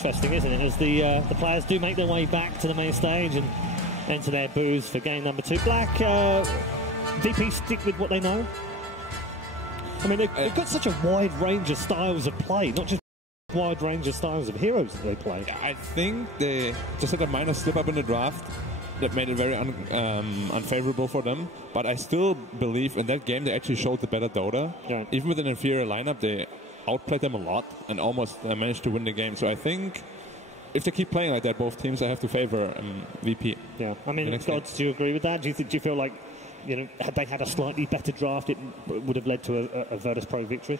interesting, isn't it? As the players do make their way back to the main stage and enter their booths for game number 2. Black, VP stick with what they know. I mean, they've got such a wide range of styles of play, not just wide range of styles of heroes that they play. I think they just had a minor slip up in the draft that made it very unfavorable for them. But I still believe in that game they actually showed the better Dota. Yeah. Even with an inferior lineup, they outplayed them a lot and almost managed to win the game. So I think if they keep playing like that, both teams, I have to favor VP. Yeah, I mean, Gods, do you agree with that? Do you feel like, you know, had they had a slightly better draft, it would have led to a Virtus Pro victory?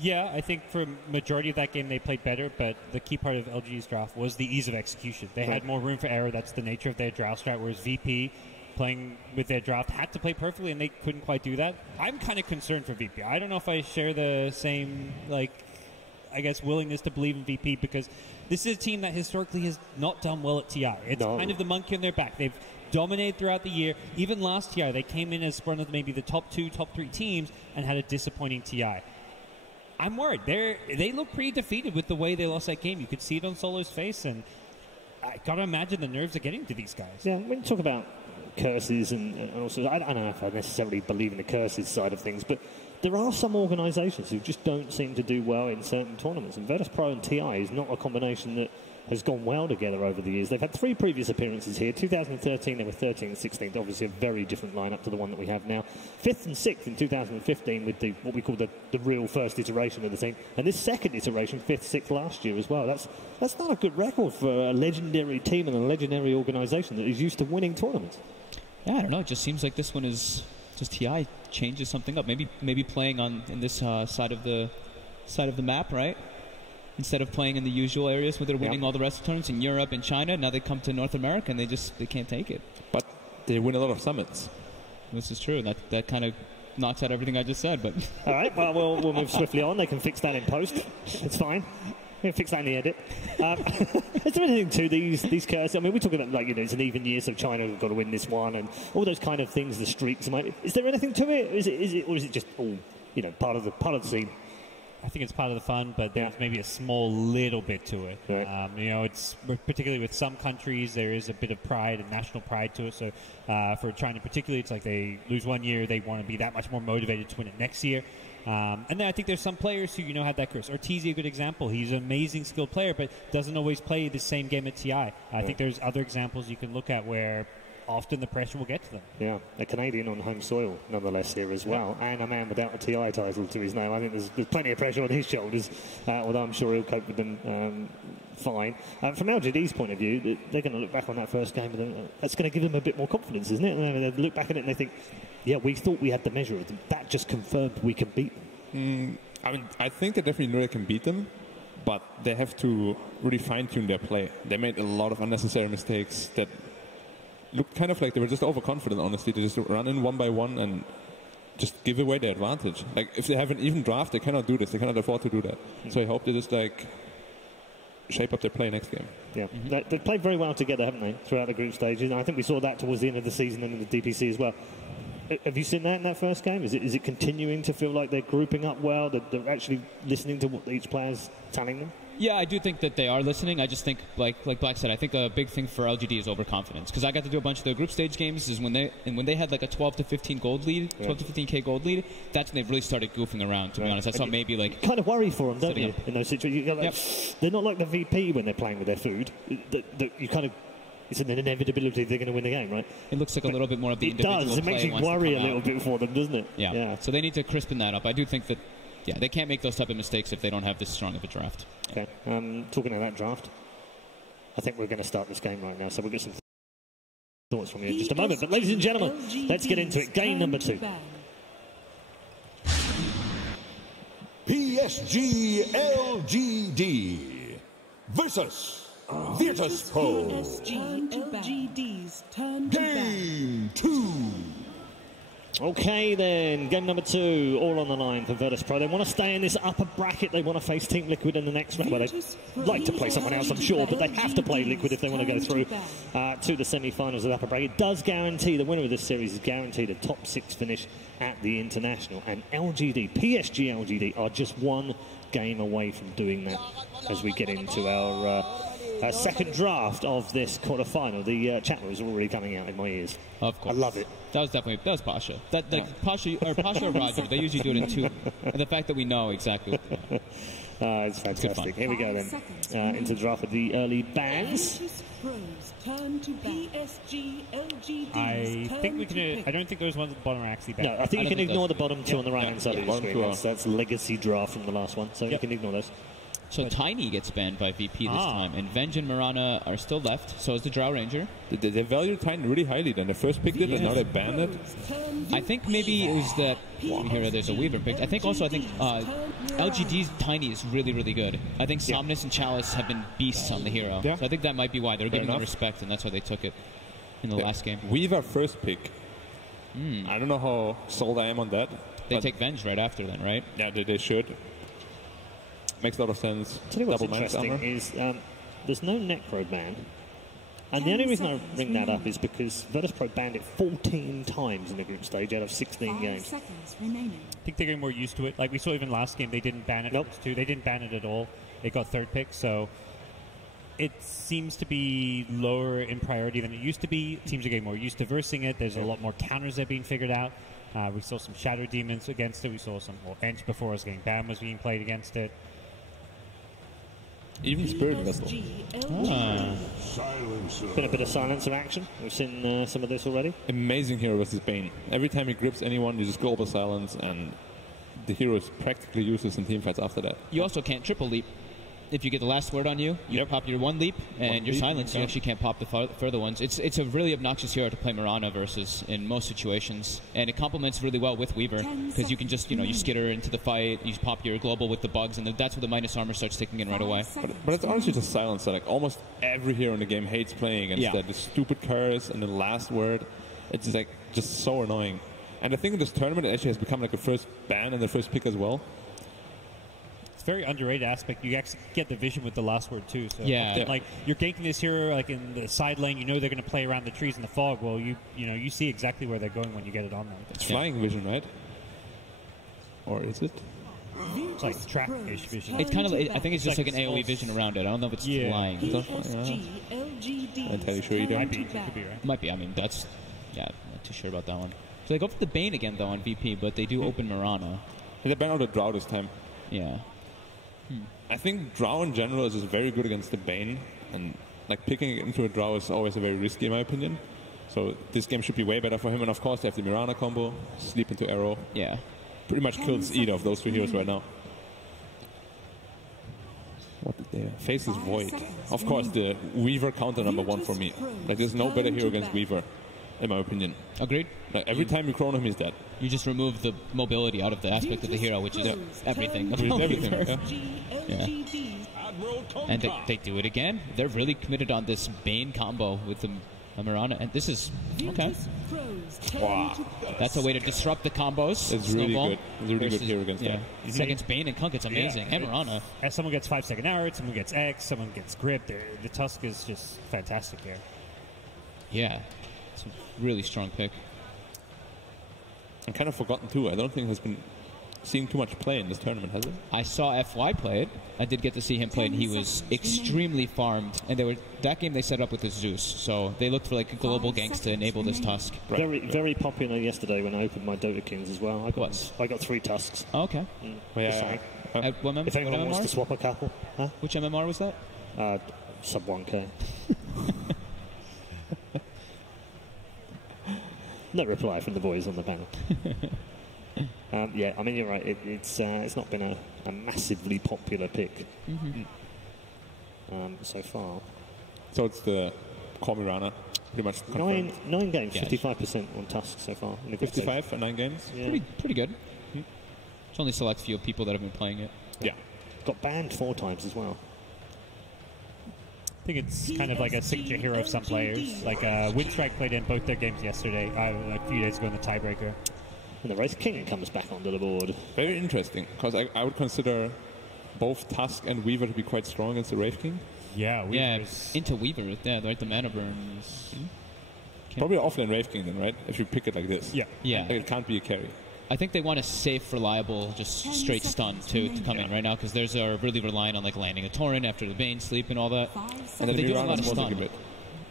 Yeah, I think for majority of that game they played better, but the key part of LGD's draft was the ease of execution. They had more room for error. That's the nature of their draft strat, whereas VP, playing with their draft, had to play perfectly, and they couldn't quite do that. I'm kind of concerned for VP. I don't know if I share the same, like, I guess, willingness to believe in VP, because this is a team that historically has not done well at TI. It's kind of the monkey on their back. They've dominated throughout the year. Even last TI, they came in as one of maybe the top 2, top 3 teams and had a disappointing TI. I'm worried. They look pretty defeated with the way they lost that game. You could see it on Solo's face, and I got to imagine the nerves are getting to these guys. Yeah, when you talk about curses and also, I don't know if I necessarily believe in the curses side of things, but there are some organisations who just don't seem to do well in certain tournaments, and Virtus Pro and TI is not a combination that has gone well together over the years. They've had 3 previous appearances here. 2013, they were 13th and 16th. Obviously, a very different lineup to the one that we have now. 5th and 6th in 2015 with what we call the real first iteration of the team. And this second iteration, 5th, 6th last year as well. That's not a good record for a legendary team and a legendary organisation that is used to winning tournaments. Yeah, I don't know. It just seems like this one is just TI changes something up. Maybe playing in this side of the map, right? Instead of playing in the usual areas where they're winning all the rest of the tournaments in Europe and China, now they come to North America and they can't take it. But they win a lot of summits. This is true. That kind of knocks out everything I just said. But all right, well, we'll move swiftly on. They can fix that in post. It's fine. We can fix that in the edit. Is there anything to these curses? I mean, we're talking about, like, you know, it's an even year, so China have got to win this one, and all those kind of things. The streaks. Is there anything to it? Or is it just all, you know, part of the scene? I think it's part of the fun, but there's maybe a small little bit to it. Right. You know, it's particularly with some countries, there is a bit of pride and national pride to it. So for China particularly, it's like they lose one year, they want to be that much more motivated to win it next year. And then I think there's some players who, you know, had that curse. Ortiz, a good example. He's an amazing skilled player, but doesn't always play the same game at TI. I think there's other examples you can look at where often the pressure will get to them. Yeah, a Canadian on home soil, nonetheless, here as well, and a man without a TI title to his name. I think there's plenty of pressure on his shoulders, although I'm sure he'll cope with them fine. From LGD's point of view, they're going to look back on that first game, and that's going to give them a bit more confidence, isn't it? They look back at it and they think, yeah, we thought we had the measure of them. That just confirmed we can beat them. I mean, I think they definitely know they can beat them, but they have to really fine-tune their play. They made a lot of unnecessary mistakes that looked kind of like they were just overconfident, honestly. They just run in one by one and just give away their advantage. Like, if they have an even draft, they cannot do this. They cannot afford to do that. So I hope they just, like, shape up their play next game. Yeah, they've played very well together, haven't they, throughout the group stages? And I think we saw that towards the end of the season and in the DPC as well. Have you seen that in that first game? Is it continuing to feel like they're grouping up well, that they're actually listening to what each player's telling them? yeah, I do think that they are listening. I just think, like Black said, I think a big thing for LGD is overconfidence. Because I got to do a bunch of their group stage games. Is when they had like a 12 to 15 gold lead, 12 to 15k gold lead. That's when they really started goofing around. To be honest, I saw maybe like kind of worry for them, don't you? In those situations, they're not like the VP when they're playing with their food. You kind of. It's an inevitability they're going to win the game, right? It looks like a little bit more of the individual play. It does. It makes you worry a little bit for them, doesn't it? Yeah. So they need to crispen that up. I do think that, they can't make those type of mistakes if they don't have this strong of a draft. Okay. Talking of that draft, I think we're going to start this game right now. So we'll get some thoughts from you in just a moment. But ladies and gentlemen, let's get into it. Game number 2. PSG.LGD versus Virtus Pro. PSG.LGD's turn to Game 2. Okay, then, game number 2, all on the line for Virtus Pro. They want to stay in this upper bracket. They want to face Team Liquid in the next round. Well, they'd like to play someone else, I'm sure, but they have to play Liquid if they want to go through to the semi-finals of the upper bracket. It does guarantee, the winner of this series is guaranteed a top 6 finish at the International. And LGD, PSG.LGD, are just one game away from doing that as we get into our second draft of this quarterfinal. The chatter is already coming out in my ears. Of course. I love it. That was Pasha. Pasha or Roger, they usually do it in 2. And the fact that we know exactly what it's fantastic. Here we go then. Into the draft of the early bans. I think we can. I don't think those ones at the bottom are actually banned. No, I think you can ignore the bottom 2 on the right-hand side of the screen. That's legacy draft from the last one, so you can ignore those. So Tiny gets banned by VP this time, and Venge and Marana are still left. So is the Drow Ranger. They valued Tiny really highly then. They first picked it, and now they banned it. I think maybe it was that... Here, there's a Weaver picked. I think LGD's Tiny is really, really good. I think Somnus and Chalice have been beasts on the hero. Yeah. So I think that might be why. They're giving them respect, and that's why they took it in the last game. Weaver first pick. I don't know how sold I am on that. They take Venge right after then, right? Yeah, they should. Makes a lot of sense. Tell you what's interesting is there's no Necro ban. And the only reason I bring that up is because Virtus Pro banned it 14 times in the group stage out of 16 games. I think they're getting more used to it. Like we saw even last game, they didn't ban it. Nope. They didn't ban it at all. It got 3rd pick, so it seems to be lower in priority than it used to be. Teams are getting more used to versing it. There's a lot more counters that are being figured out. We saw some Shadow Demons against it. We saw some Bench before us getting banned was being played against it. Even Spirit Vessel. Been a bit of silencer action. We've seen some of this already. Amazing hero versus Bane. Every time he grips anyone, you just global silence, and the hero is practically useless in teamfights after that. You also can't triple leap. If you get the last word on you, you pop your 1 leap, and you're silenced. You actually can't pop the further ones. It's a really obnoxious hero to play Marana versus in most situations, and it complements really well with Weaver because you can just you skitter into the fight, you pop your global with the bugs, and that's where the minus armor starts kicking in right away. But it's honestly just silence. Like almost every hero in the game hates playing against that. The stupid curse and the last word. It's like just so annoying. And I think in this tournament it actually has become like a first ban and the first pick as well. Very underrated aspect. You actually get the vision with the last word too. So like you're ganking this hero like in the side lane, you know they're going to play around the trees in the fog. Well, you see exactly where they're going when you get it on them. It's flying vision, right? Or is it? It's like track-ish vision. It's kind of. I think it's just like an AOE vision around it. I don't know if it's flying. I'm entirely sure you don't. Might be. Could be right. Might be. I mean, that's not too sure about that one. So they go for the Bane again though on VP, but they do open Marana. And they ban out the Drow this time. Yeah. I think Drow in general is just very good against the Bane, and like picking it into a Drow is always a very risky in my opinion. So this game should be way better for him, and of course they have the Mirana combo, sleep into arrow. Yeah. Pretty much kills either of those 2 heroes right now. What did they face is Void. Of course the Weaver counter #1 for me. Like there's no better hero against Weaver, in my opinion. Agreed. Like, every time you chrono him, he's dead. You just remove the mobility out of the aspect of the hero, which is everything. And they do it again. They're really committed on this Bane combo with the Marana, and this is okay. Wow, that's a way to disrupt the combos. It's really good. It's a really good hero against that. It's against Bane and Kunk, it's amazing. And Marana. As someone gets 5-second arrow, someone gets X, someone gets grip. The Tusk is just fantastic here. Yeah, it's a really strong pick. I'm kind of forgotten too. I don't think has been seeing too much play in this tournament, has it? I saw FY play it. I did get to see him play, and he was extremely farmed. And that game they set up with the Zeus, so they looked for like global ganks to enable this Tusk. Right. Very popular yesterday when I opened my Dota Kings as well. I got 3 Tusks. Oh, okay. If anyone wants to swap a couple, huh? Which MMR was that? Sub 1K. No reply from the boys on the panel. I mean, you're right. It's not been a massively popular pick so far. So it's the Cormirana, pretty much confirmed. 9 games, 55% on Tusk so far. 55 for 9 games? Yeah. Pretty good. It's only a select few people that have been playing it. Yeah. Got banned 4 times as well. I think it's kind of like a signature hero of some players. Like Windstrike played in both their games yesterday, a few days ago in the tiebreaker. And the Wraith King comes back onto the board. Very interesting, because I would consider both Tusk and Weaver to be quite strong against the Wraith King. Yeah, into Weaver. Yeah, right. The mana burns. Probably offlane Wraith King then, right? If you pick it like this. Yeah. Yeah. Like it can't be a carry. I think they want a safe, reliable, just straight stun to come in right now, because theirs are really relying on like landing a torrent after the Bane sleep and all that. And then they do a Mirana lot of is also stun. good,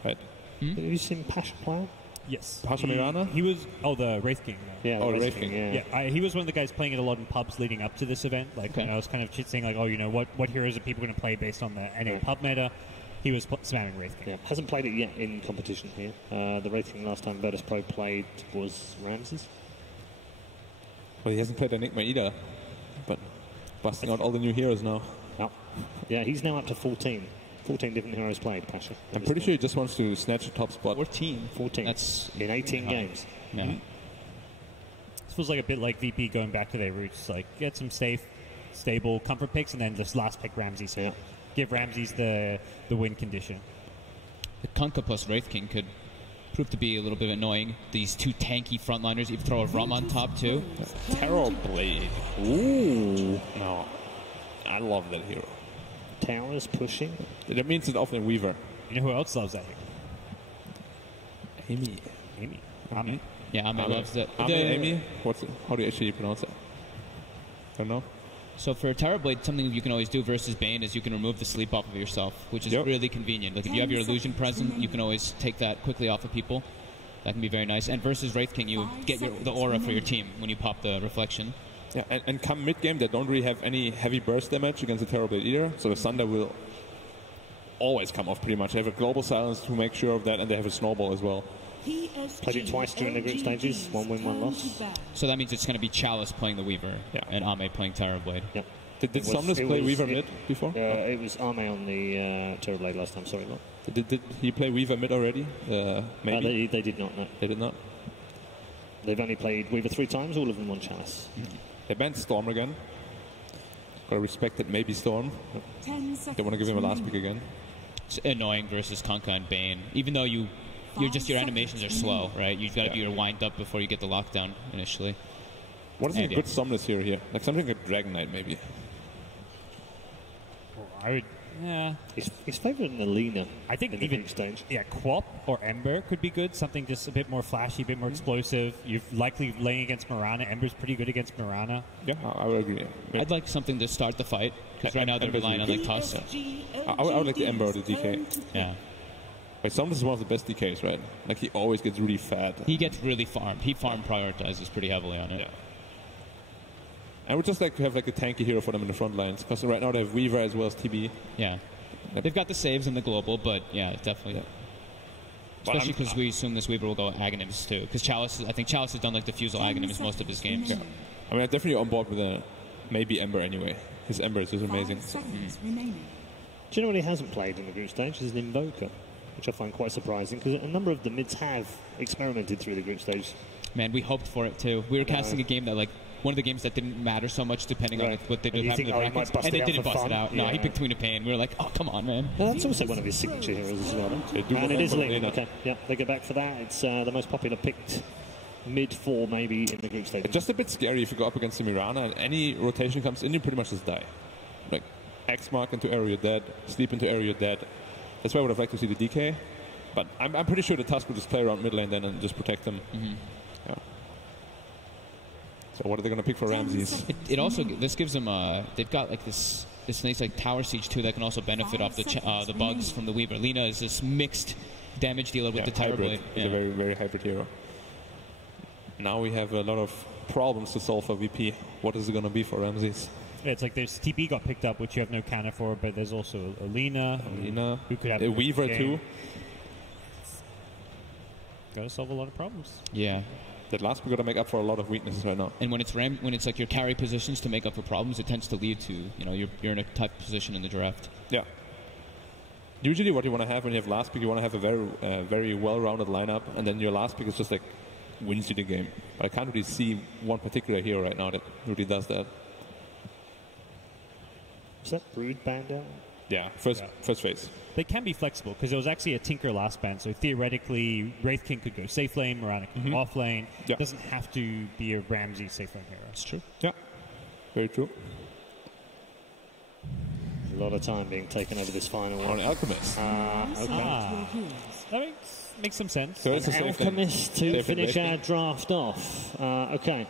right? Have you seen Pasha play? Yes. Pasha Mirana? He was the Wraith King. Yeah, Oh, the Wraith King. Yeah, he was one of the guys playing it a lot in pubs leading up to this event. Like, Okay. I was kind of saying, like, oh, you know, what heroes are people going to play based on the NA pub meta? He was spamming Wraith King. Yeah, hasn't played it yet in competition here. The Wraith King last time Virtus Pro played was Ramses. Well, he hasn't played Enigma either, but busting out all the new heroes now. Oh. Yeah, he's now up to 14. 14 different heroes played, Pasha. I'm pretty sure he just wants to snatch the top spot. 14. 14. That's in 18 games. Yeah. This feels like a bit like VP going back to their roots. Like, get some safe, stable comfort picks, and then just last pick Ramses. Yeah. Give Ramses the win condition. The Kunkka plus Wraith King could prove to be a little bit annoying. These two tanky frontliners, you throw a Rum on top too. Terror Blade. Ooh. No. I love that hero. Towers pushing. That means it's offlane Weaver. You know who else loves that? Amy. Amy. Ame. Yeah, Ame loves it. Amy? How do you actually pronounce it? I don't know. So for Terrorblade, something you can always do versus Bane is you can remove the sleep off of yourself, which is really convenient. Like if you have your illusion present, you can always take that quickly off of people. That can be very nice. And versus Wraith King, you get the aura for your team when you pop the reflection. Yeah, and come mid-game, they don't really have any heavy burst damage against the Terrorblade either, so the Thunder will always come off pretty much. They have a global silence to make sure of that, and they have a snowball as well. Played it twice during the group stages. 1 win, 1 loss. So that means it's going to be Chalice playing the Weaver and Ame playing Terrorblade. Yep. Did Somnus play Weaver mid before? It was Arme on the Terrorblade last time, sorry, not. Did he play Weaver mid already? Maybe? They did not, no. They did not? They've only played Weaver 3 times, all of them on Chalice. They banned Storm again. Gotta respect that maybe Storm. They want to give him a last pick again. It's annoying versus Kunkka and Bane. Even though your animations are slow, right? You've got to be wind up before you get the lockdown initially. What is a good Somnus hero here? Like something like Dragon Knight, maybe. I would, yeah. He's favouring Alina. I think in the even group stage. Yeah, Quap or Ember could be good. Something just a bit more flashy, a bit more explosive. You're likely laying against Mirana. Ember's pretty good against Mirana. Yeah, I would agree. Yeah. I'd like something to start the fight, because right now they're relying on like Tusk. I would like the Ember or the DK. Yeah. Like Somnus is one of the best DKs, right? Like he always gets really fat. He gets really farmed. He farm prioritizes pretty heavily on it. Yeah. I would just like to have like a tanky hero for them in the front lines, because right now they have Weaver as well as TB. Yeah. They've got the saves in the global, but yeah, definitely. Yeah. Especially because we assume this Weaver will go Aghanims too. Because I think Chalice has done like diffusal Aghanims most of his games. Yeah. I mean, I'm definitely on board with maybe Ember anyway. His Ember is just amazing. Do you know what he hasn't played in the group stage? Is an Invoker, which I find quite surprising, because a number of the mids have experimented through the group stage. Man, we hoped for it too. We were casting a game that like one of the games that didn't matter so much depending on what they did have in the brackets, and they didn't bust it out. No, he picked Tween of Pain. We were like, oh, come on, man. Well, that's also one of his signature heroes as well. And it is Link. Okay, yeah, they go back for that. It's the most popular picked mid-4 maybe in the group stage. It's just a bit scary if you go up against the Mirana and any rotation comes in, you pretty much just die. Like, X mark into area dead, sleep into area dead. That's why I would have liked to see the DK. But I'm pretty sure the Tusk will just play around mid lane then and just protect them. Mm-hmm. Yeah. So what are they going to pick for Ramses? It also, this gives them, they've got like this nice like tower siege too that can also benefit off the bugs from the Weaver. Lina is this mixed damage dealer with the Terrorblade. It's a very, very hybrid hero. Now we have a lot of problems to solve for VP. What is it going to be for Ramses? Yeah, it's like there's TB got picked up, which you have no counter for, but there's also Alina who could have a Weaver too. Got to solve a lot of problems. Yeah. That last we got to make up for a lot of weaknesses right now. And when it's like your carry positions to make up for problems, it tends to lead to you're in a tough position in the draft. Yeah. Usually, what you want to have when you have last pick, you want to have a very well-rounded lineup, and then your last pick is just like wins you the game. But I can't really see one particular hero right now that really does that. Is that Brood banned out? Yeah, first phase. They can be flexible because it was actually a Tinker last ban, so theoretically Wraith King could go safe lane, Morana could go off lane. Yeah. It doesn't have to be a Ramsey safe lane hero. That's true. Yeah, very true. A lot of time being taken over this final one. On Alchemist. Okay. That makes some sense. So it's a safe lane. Alchemist to Safe finish lane. our draft off. Okay.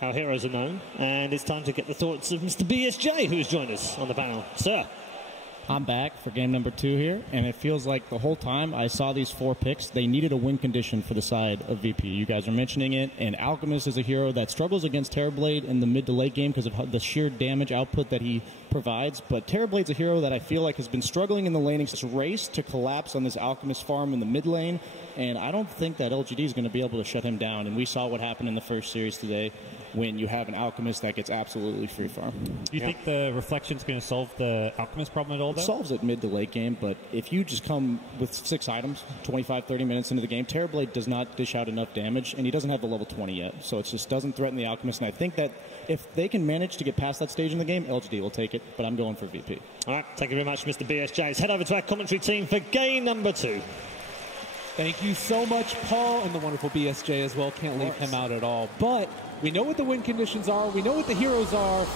Our heroes are known, and it's time to get the thoughts of Mr. BSJ, who's joined us on the panel. Sir. I'm back for game number 2 here, and it feels like the whole time I saw these 4 picks, they needed a win condition for the side of VP. You guys are mentioning it, and Alchemist is a hero that struggles against Terrorblade in the mid to late game because of the sheer damage output that he provides, but Terrorblade's a hero that I feel like has been struggling in the laning race to collapse on this Alchemist farm in the mid lane, and I don't think that LGD is going to be able to shut him down, and we saw what happened in the first series today when you have an Alchemist that gets absolutely free farm. Do you think the Reflection's going to solve the Alchemist problem at all, though? It solves it mid to late game, but if you just come with 6 items, 25, 30 minutes into the game, Terrorblade does not dish out enough damage, and he doesn't have the level 20 yet, so it just doesn't threaten the Alchemist, and I think that if they can manage to get past that stage in the game, LGD will take it, but I'm going for VP. All right, thank you very much, Mr. BSJ. Let's head over to our commentary team for game number 2. Thank you so much, Paul, and the wonderful BSJ as well. Can't leave him out at all. But we know what the win conditions are. We know what the heroes are.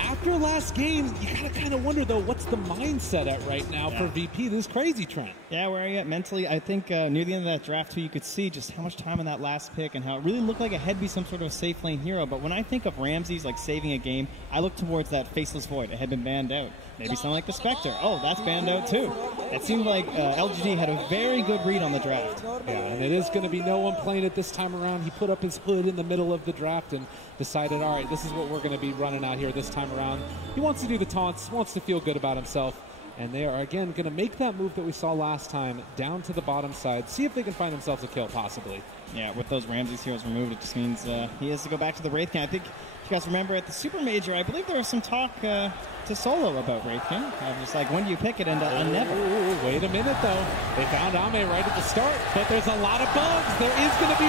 After last game, you gotta kind of wonder, though, what's the mindset at right now for VP? This is crazy, Trent. Yeah, where are you at mentally? I think near the end of that draft, too, you could see just how much time in that last pick and how it really looked like it had to be some sort of a safe lane hero. But when I think of Ramses, like, saving a game, I look towards that Faceless Void. It had been banned out. Maybe something like the Spectre. Oh, that's banned out, too. It seemed like LGD had a very good read on the draft. Yeah, and it is going to be no one playing it this time around. He put up his hood in the middle of the draft and decided, all right, this is what we're going to be running out here this time around. He wants to do the taunts, wants to feel good about himself, and they are, again, going to make that move that we saw last time down to the bottom side, see if they can find themselves a kill, possibly. Yeah, with those Ramses heroes removed, it just means he has to go back to the Wraith King. I think, if you guys remember, at the Super Major, I believe there was some talk to Solo about Wraith King. I was just like, when do you pick it? And never. Ooh, wait a minute, though. They found Ame right at the start, but there's a lot of bugs. There is going to be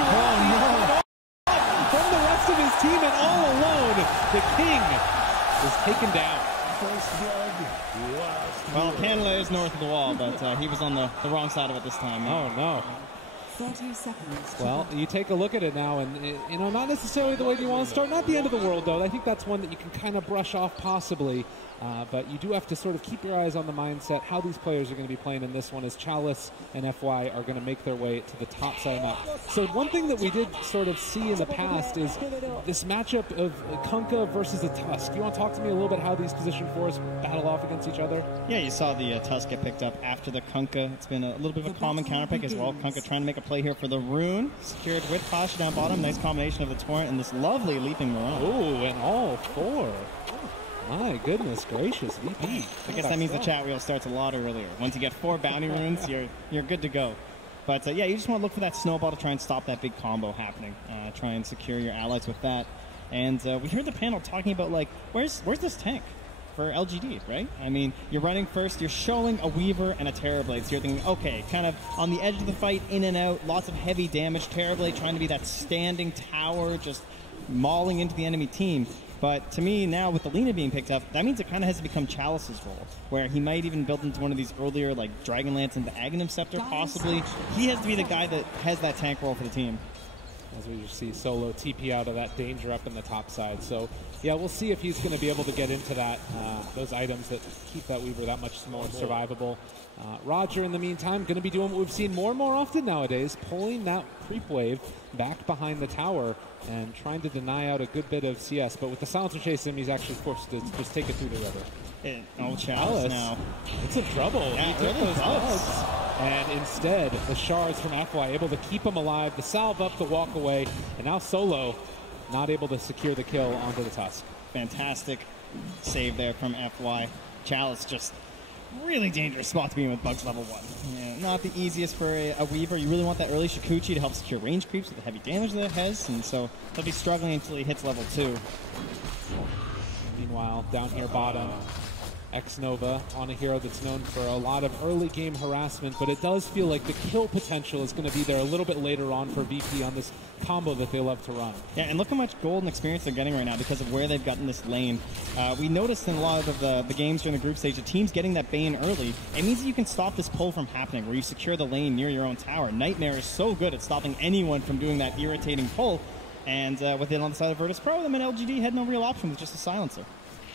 from the rest of his team, and all alone, the King is taken down. Well, Canada is north of the wall, but he was on the wrong side of it this time. Oh, no. 30 seconds. Well, you take a look at it now, and, you know, not necessarily the way you want to start. Not the end of the world, though. I think that's one that you can kind of brush off, possibly. But you do have to sort of keep your eyes on the mindset, how these players are going to be playing in this one, as Chalice and FY are going to make their way to the top side of the map. So one thing that we did sort of see in the past is this matchup of Kunkka versus the Tusk. You want to talk to me a little bit how these position 4s battle off against each other? Yeah, you saw the Tusk get picked up after the Kunkka. It's been a little bit of a common counterpick as well. Kunkka trying to make a play here for the Rune. Secured with Pasha down bottom. Nice combination of the Torrent and this lovely leaping Morana. Ooh, and all 4. My goodness gracious, VP. I guess that means the chat wheel starts a lot earlier. Once you get 4 bounty runes, you're good to go. But yeah, you just want to look for that snowball to try and stop that big combo happening. Try and secure your allies with that. And we heard the panel talking about, like, where's this tank for LGD, right? I mean, you're running first, you're showing a Weaver and a Terrorblade, so you're thinking, okay, kind of on the edge of the fight, in and out, lots of heavy damage. Terrorblade trying to be that standing tower, just mauling into the enemy team. But to me, now with the Lina being picked up, that means it kind of has to become Chalice's role, where he might even build into one of these earlier, like, Dragonlance and the Aghanim Scepter, possibly. He has to be the guy that has that tank role for the team. As we just see Solo TP out of that danger up in the top side. So, yeah, we'll see if he's going to be able to get into that, those items that keep that Weaver that much more survivable. Roger, in the meantime, going to be doing what we've seen more and more often nowadays, pulling that creep wave back behind the tower and trying to deny out a good bit of CS. But with the silencer chasing him, he's actually forced to just take it through the river. Chalice now. It's in trouble. Yeah, he took those bugs. And instead, the shards from FY able to keep him alive, the salve up, the walk away, and now Solo not able to secure the kill onto the Tusk. Fantastic save there from FY. Chalice just really dangerous spot to be in with bugs level 1. Yeah, not the easiest for a Weaver. You really want that early Shikuchi to help secure range creeps with the heavy damage that it has, and so he'll be struggling until he hits level 2. Meanwhile, down here bottom, X-Nova on a hero that's known for a lot of early game harassment, but it does feel like the kill potential is going to be there a little bit later on for VP on this combo that they love to run. Yeah, and look how much gold and experience they're getting right now because of where they've gotten this lane. We noticed in a lot of the games during the group stage, the teams getting that Bane early, it means that you can stop this pull from happening, where you secure the lane near your own tower. Nightmare is so good at stopping anyone from doing that irritating pull, and with it on the side of Virtus Pro, them and LGD had no real option with just a silencer.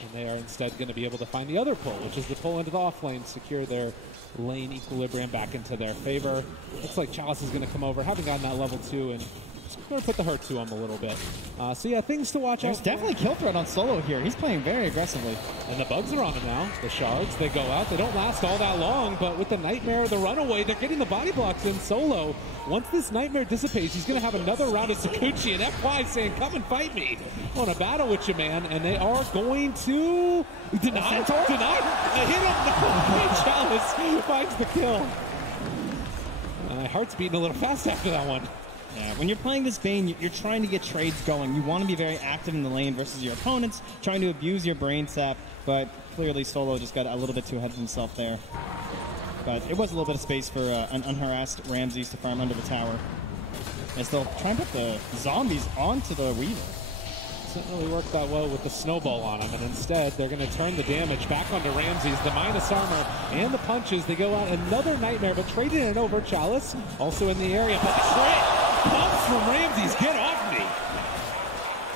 And they are instead going to be able to find the other pull, which is the pull into the off lane, secure their lane equilibrium back into their favor. Looks like Chalice is going to come over, haven't gotten that level 2, and just going to put the hurt to him a little bit. So yeah, things to watch out. There's definitely kill threat on Solo here. He's playing very aggressively. And the bugs are on him now. The shards, they go out. They don't last all that long, but with the Nightmare, the runaway, they're getting the body blocks in. Solo, once this Nightmare dissipates, he's going to have another round of Sakuchi, and FY saying, come and fight me. I want to battle with you, man. And they are going to deny. Hit him. No. Chalice finds the kill. My heart's beating a little fast after that one. Yeah, when you're playing this Bane, you're trying to get trades going. You want to be very active in the lane versus your opponents, trying to abuse your brain sap, but clearly Solo just got a little bit too ahead of himself there. But it was a little bit of space for an unharassed Ramses to farm under the tower, as they'll try and put the zombies onto the Weaver. Doesn't really work that well with the snowball on him, and instead they're going to turn the damage back onto Ramses. The minus armor and the punches, they go out another Nightmare, but trading it over. Chalice also in the area, but the crit comes from Ramses. Get off me!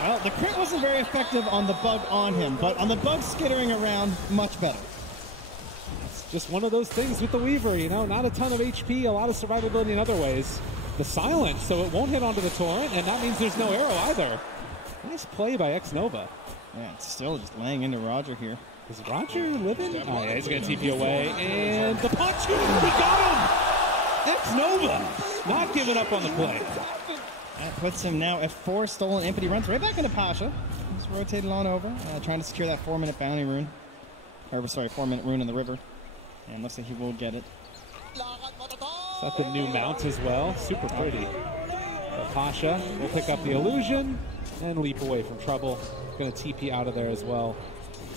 Well, the crit wasn't very effective on the bug on him, but on the bug skittering around, much better. It's just one of those things with the Weaver, you know, not a ton of HP, a lot of survivability in other ways. The silence, so it won't hit onto the torrent, and that means there's no arrow either. Nice play by X-Nova. Yeah, it's still just laying into Roger here. Is Roger living? Oh, yeah, he's going to TP away. And the punch! He got him! X-Nova not giving up on the play. That puts him now at 4 stolen imp. He runs right back into Pasha. He's rotated on over, trying to secure that 4-minute bounty rune. Or, sorry, 4-minute rune in the river. And looks like he will get it. Is that the new mount as well? Super pretty. But Pasha will pick up the illusion and leap away from trouble. Going to TP out of there as well.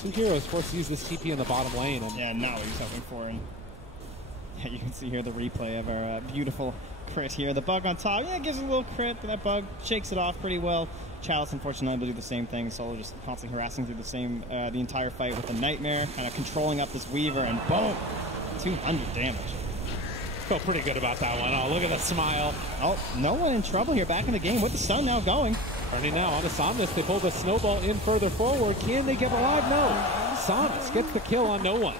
Two heroes forced to use this TP in the bottom lane. And yeah, now he's hoping for. And yeah, you can see here the replay of our beautiful crit here. The bug on top, yeah, gives it a little crit, but that bug shakes it off pretty well. Chalice, unfortunately, will do the same thing. Solo just constantly harassing through the entire fight with the Nightmare, kind of controlling up this Weaver, and boom, 200 damage. Felt pretty good about that one. Oh, look at the smile. Oh, no one in trouble here. Back in the game with the sun now going. Turning now on to Somnus. They pull the snowball in further forward. Can they get alive? No. Somnus gets the kill on no one.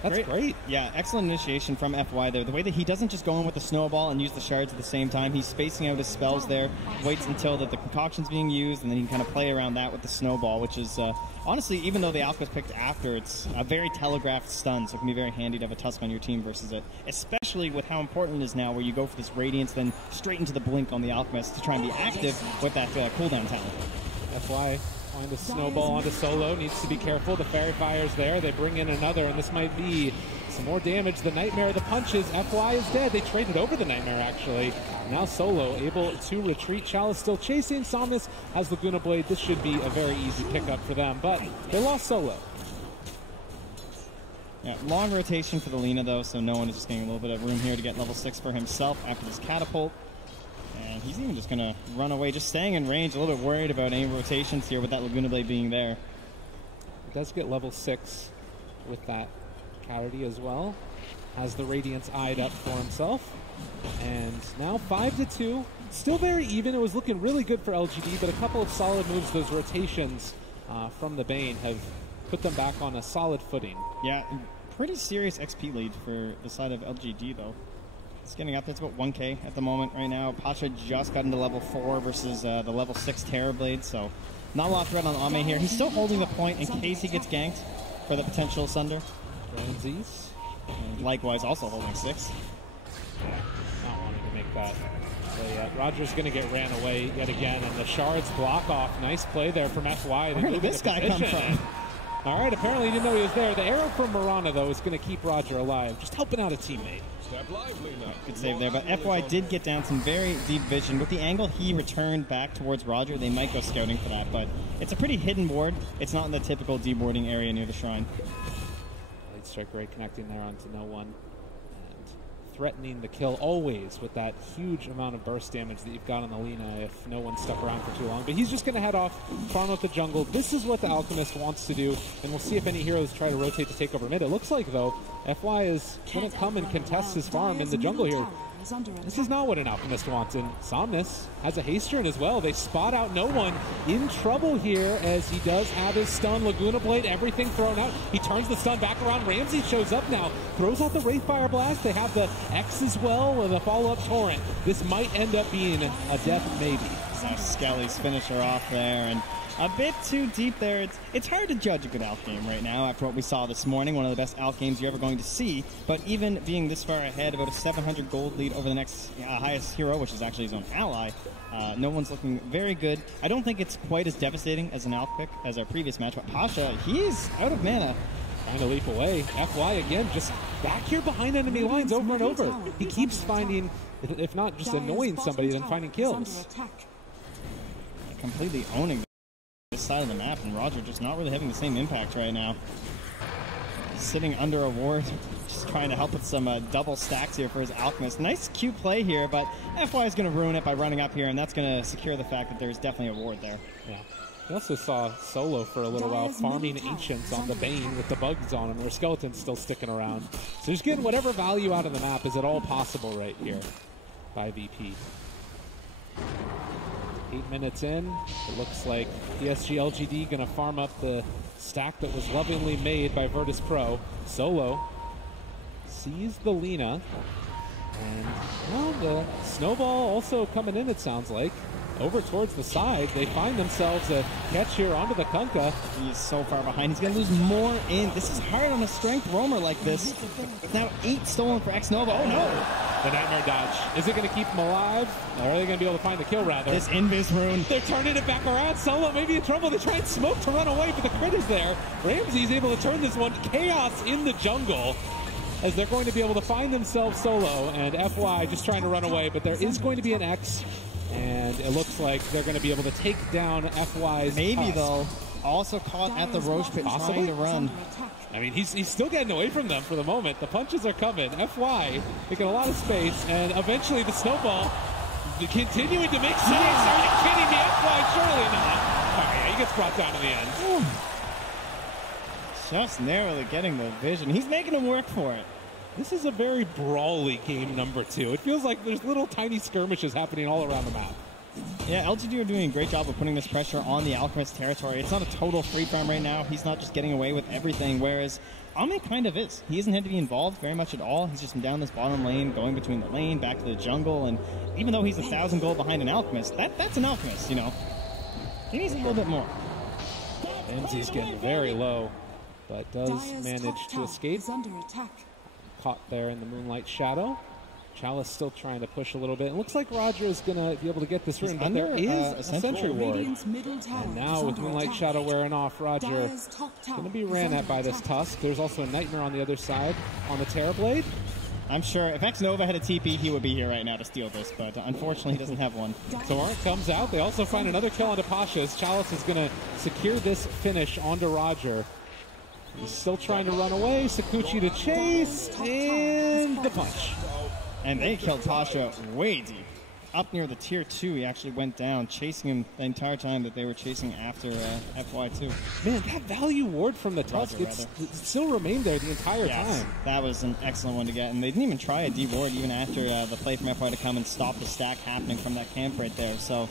That's great. Yeah, excellent initiation from FY there. The way that he doesn't just go in with the snowball and use the shards at the same time. He's spacing out his spells there, waits until the concoction's being used, and then he can kind of play around that with the snowball, which is, honestly, even though the alpha was picked after, it's a very telegraphed stun, so it can be very handy to have a Tusk on your team versus it, especially with how important it is now where you go for this Radiance, then straight into the Blink on the Alchemist to try and be active with that cooldown talent. FY on the snowball onto Solo, needs to be careful. The Fairy Fire's there. They bring in another, and this might be some more damage. The Nightmare, the punches. FY is dead. They traded over the Nightmare, actually. Now Solo able to retreat. Chalice still chasing. Somnus has Laguna Blade. This should be a very easy pickup for them, but they lost Solo. Yeah, long rotation for the Lina, though, so no one is just getting a little bit of room here to get level 6 for himself after this catapult. And he's even just going to run away, just staying in range, a little bit worried about any rotations here with that Laguna Blade being there. He does get level 6 with that Clarity as well. Has the Radiance eyed up for himself. And now 5-2. Still very even. It was looking really good for LGD, but a couple of solid moves, those rotations from the Bane, have put them back on a solid footing. Yeah, pretty serious XP lead for the side of LGD, though. It's getting up there. It's about 1k at the moment right now. Pasha just got into level 4 versus the level 6 Terrorblade, so not a lot of threat on Ame here. He's still holding the point in case he gets ganked for the potential Sunder. Ramses. And likewise also holding 6. Not wanting to make that play yet. Roger's going to get ran away yet again, and the shards block off. Nice play there from FY. Where did this guy come from? All right, apparently he didn't know he was there. The arrow from Marana, though, is going to keep Roger alive, just helping out a teammate. Good save there, but FY did get down some very deep vision. With the angle he returned back towards Roger, they might go scouting for that, but it's a pretty hidden ward. It's not in the typical deboarding area near the shrine. strike rate connecting there onto no one. And threatening the kill always with that huge amount of burst damage that you've got on the Lina if no one's stuck around for too long. But he's just going to head off, farm up the jungle. This is what the Alchemist wants to do, and we'll see if any heroes try to rotate to take over mid. It looks like, though, FY is going to come and contest his farm in the jungle here. This is not what an Alchemist wants, and Somnus has a haste turn as well. They spot out no one. In trouble here as he does have his stun. Laguna Blade, everything thrown out. He turns the stun back around. Ramsey shows up now, throws out the Wraithfire Blast. They have the X as well with a follow-up Torrent. This might end up being a death maybe. Skelly's finisher off there, and a bit too deep there. It's hard to judge a good Alch game right now after what we saw this morning. One of the best Alch games you're ever going to see. But even being this far ahead, about a 700 gold lead over the next highest hero, which is actually his own ally, no one's looking very good. I don't think it's quite as devastating as an Alch pick as our previous match. But Pasha, he's out of mana. Trying to leap away. FY again, just back here behind enemy lines over and over. He keeps finding, if not just annoying somebody, then finding kills. Completely owning this side of the map, and Roger just not really having the same impact right now. Sitting under a ward, just trying to help with some double stacks here for his Alchemist. Nice cute play here, but FY is going to ruin it by running up here, and that's going to secure the fact that there's definitely a ward there. Yeah. We also saw Solo for a little while farming Ancients on the Bane with the bugs on him. Their Skeleton's still sticking around. So just getting whatever value out of the map is at all possible right here by VP. 8 minutes in, it looks like PSG.LGD going to farm up the stack that was lovingly made by Virtus Pro. Solo sees the Lina, and well, the Snowball also coming in, it sounds like. Over towards the side, they find themselves a catch here onto the Kunkka. He's so far behind. He's going to lose more in. This is hard on a strength roamer like this. It's now 8 stolen for X-Nova. Oh no! The Nightmare Dodge. Is it going to keep him alive? Or are they going to be able to find the kill, rather? This Invis rune. They're turning it back around. Solo maybe in trouble. They try and smoke to run away, but the crit is there. Ramsey's able to turn this one. Chaos in the jungle, as they're going to be able to find themselves Solo, and FY just trying to run away, but there is going to be an X, and it looks like they're going to be able to take down FY's Maybe, Tusk. though. Also caught at the Roche pit trying to run. I mean, he's still getting away from them for the moment. The punches are coming. FY making a lot of space, and eventually the Snowball continuing to make sense. Are you kidding me? FY, surely not. All right, he gets brought down to the end. Just narrowly getting the vision. He's making him work for it. This is a very brawly game number 2. It feels like there's little tiny skirmishes happening all around the map. Yeah, LGD are doing a great job of putting this pressure on the Alchemist territory. It's not a total free farm right now. He's not just getting away with everything, whereas Ame kind of is. He hasn't had to be involved very much at all. He's just been down this bottom lane, going between the lane, back to the jungle, and even though he's 1,000 gold behind an Alchemist, that's an Alchemist, you know. He needs a little bit more. Ramsey's getting very low, but does manage to escape. Caught there in the Moonlight Shadow. Chalice still trying to push a little bit. It looks like Roger is going to be able to get this rune, but there is a Sentry Ward. And now with Moonlight Shadow wearing off, Roger going to be ran at by this Tusk. There's also a Nightmare on the other side on the Terrorblade. I'm sure if X-Nova had a TP, he would be here right now to steal this, but unfortunately he doesn't have one. Torrent comes out. They also find another kill onto Pasha's. Chalice is going to secure this finish onto Roger. He's still trying to run away. Sakuchi to chase, and the punch. And they killed Pasha way deep. Up near the tier 2, he actually went down, chasing him the entire time that they were chasing after FY2. Man, that value ward from the Tusk, it still remained there the entire time. That was an excellent one to get, and they didn't even try a D-ward even after the play from FY to come and stop the stack happening from that camp right there. So